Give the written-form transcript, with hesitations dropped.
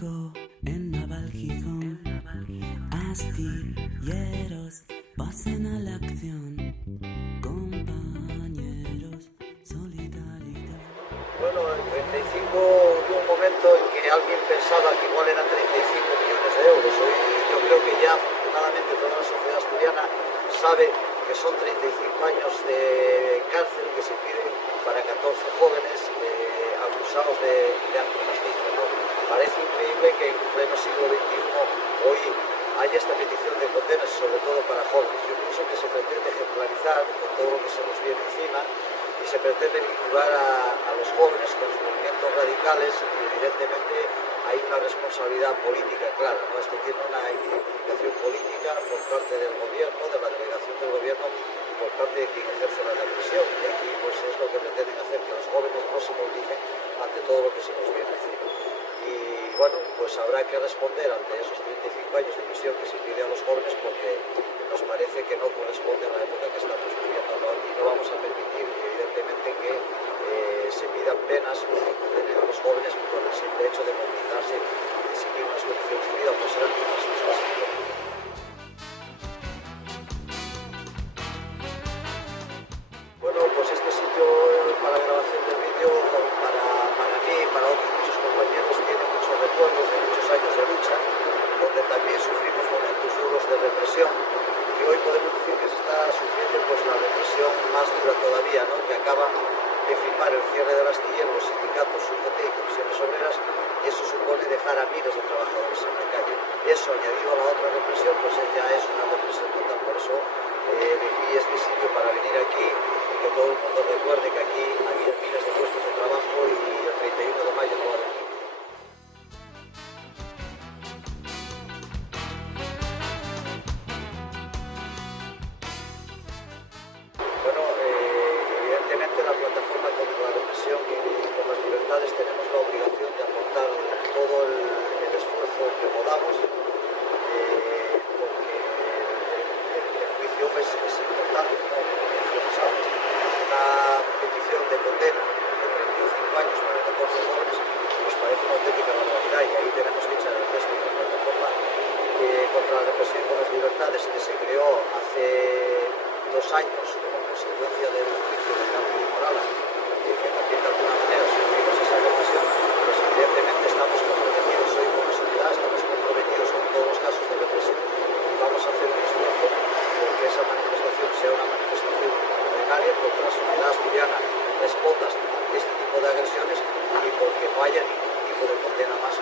fuego en Naval Gijón, astilleros, pasen a la acción, compañeros, solidaridad. Bueno, en 35 hubo un momento en que alguien pensaba que igual eran 35 millones de euros. Hoy yo creo que ya afortunadamente toda la sociedad asturiana sabe que son 35 años de cárcel que se piden para 14 jóvenes acusados de antifascismo, ¿no? Parece increíble que en pleno siglo XXI hoy haya esta petición de condenas, sobre todo para jóvenes. Yo pienso que se pretende ejemplarizar con todo lo que se nos viene encima y se pretende vincular a los jóvenes con los movimientos radicales y evidentemente hay una responsabilidad política clara, ¿no? Esto tiene una identificación política por parte del gobierno, de la delegación del gobierno y por parte de quien ejerce la represión. Y aquí pues es lo que pretenden hacer, que los jóvenes no se movilicen ante todo lo que se nos viene encima. Y bueno, pues habrá que responder ante esos 35 años de prisión que se pide a los jóvenes porque nos parece que no corresponde a la época que estamos viviendo, ¿no? Y no vamos a permitir, evidentemente, que se pidan penas o que condenen a los jóvenes por el simple hecho de movilizarse y de seguir unas condiciones de vida, pues serán antifascistas. Bueno, pues este sitio para la grabación del vídeo, para mí y para otros muchos compañeros, tiene muchos recuerdos de muchos años de lucha, donde también sufrimos momentos duros de represión, y hoy podemos decir que se está sufriendo pues la represión más dura todavía, ¿no? Que acaba de firmar el cierre del astillero, los sindicatos, UGT y comisiones obreras, y eso supone dejar a miles de trabajadores en la calle. Eso, añadido a la otra represión, pues ya es una represión total. Por eso elegí este sitio para venir aquí y que todo el mundo recuerde que aquí había miles de puestos de trabajo y el 31 de mayo no va a haber. Bueno, evidentemente la plataforma contra la represión y por las libertades tenemos la obligación de aportar todo el esfuerzo que podamos, porque el juicio es importante, como mencionamos antes. Una petición de condena de 35 años para 14 jóvenes nos parece una auténtica barbaridad y ahí tenemos que echar el resto de la plataforma contra la represión y por las libertades que se creó hace 2 años como consecuencia del juicio de Carlos Morales, que también de alguna manera sufrimos esa represión, pues evidentemente estamos comprometidos hoy como sociedad, estamos comprometidos con todos los casos de represión y vamos a hacer un esfuerzo porque esa manifestación sea una manifestación plenaria, porque la sociedad asturiana responda ante este tipo de agresiones y porque no haya ningún tipo de condena más